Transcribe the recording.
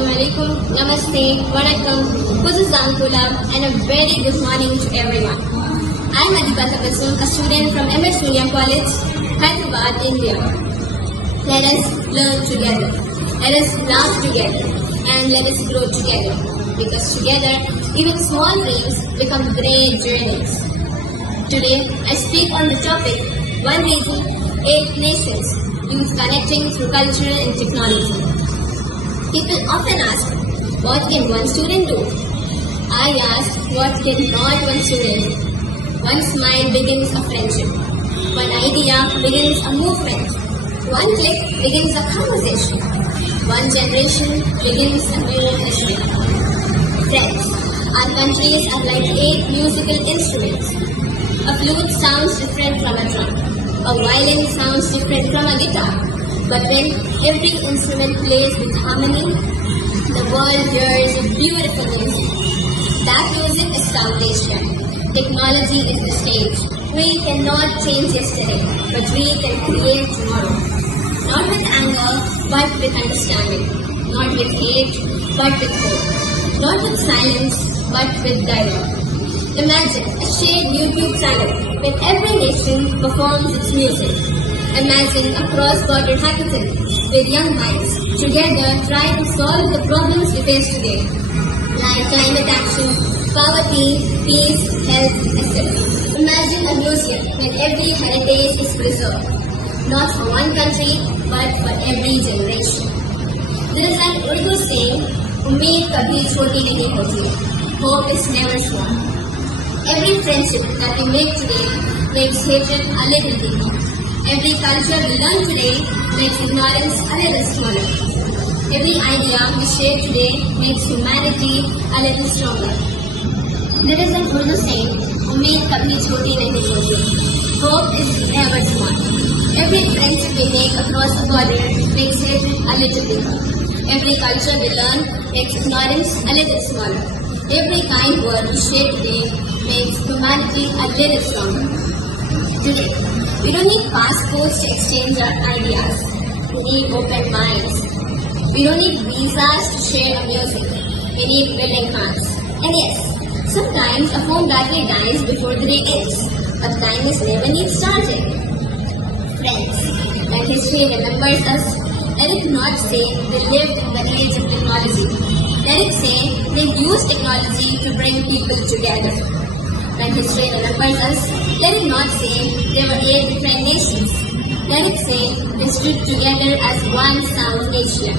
Assalamualaikum, Namaste, Vanakkam, Kuzuzangkula, and a very good morning to everyone. I am Adipata Basu, a student from MS Surya College, Hyderabad, India. Let us learn together, let us laugh together, and let us grow together. Because together, even small dreams become great journeys. Today, I speak on the topic, One Region, 8 Nations, Youth Connecting Through Culture and Technology. People often ask, what can one student do? I ask, what can not one student do? One smile begins a friendship. One idea begins a movement. One click begins a conversation. One generation begins a new history. Friends, our countries are like 8 musical instruments. A flute sounds different from a drum. A violin sounds different from a guitar. But when every instrument plays with harmony, the world hears a beautiful music. That music is South Asia. Technology is the stage. We cannot change yesterday, but we can create tomorrow. Not with anger, but with understanding. Not with hate, but with hope. Not with silence, but with dialogue. Imagine a shared YouTube channel where every nation performs its music. Imagine a cross-border hackathon where young minds together try to solve the problems we face today, like climate action, poverty, peace, health, etc. Imagine a museum where every heritage is preserved, not for one country, but for every generation. There is an Urdu saying, "Ummeed kabhi choti nahi hoti." Hope is never small. Every friendship that we make today makes hatred a little deeper. Every culture we learn today makes ignorance a little smaller. Every idea we share today makes humanity a little stronger. There is an Urdu saying, "Ummeed kabhi choti nahi hoti." Hope is never small. Every friendship we make across the border makes hatred a little bigger. Every culture we learn makes ignorance a little smaller. Every kind word we share today makes humanity a little stronger. Today, we don't need passports to exchange our ideas. We need open minds. We don't need visas to share our music. We need willing hearts. And yes, sometimes a phone battery dies before the day ends. But kindness never needs charging. Friends, when history remembers us, let it not say they lived in the age of technology. Let it say they used technology to bring people together. When history remembers us, let it not say there were 8 different nations. Let it say they stood together as one South Asia.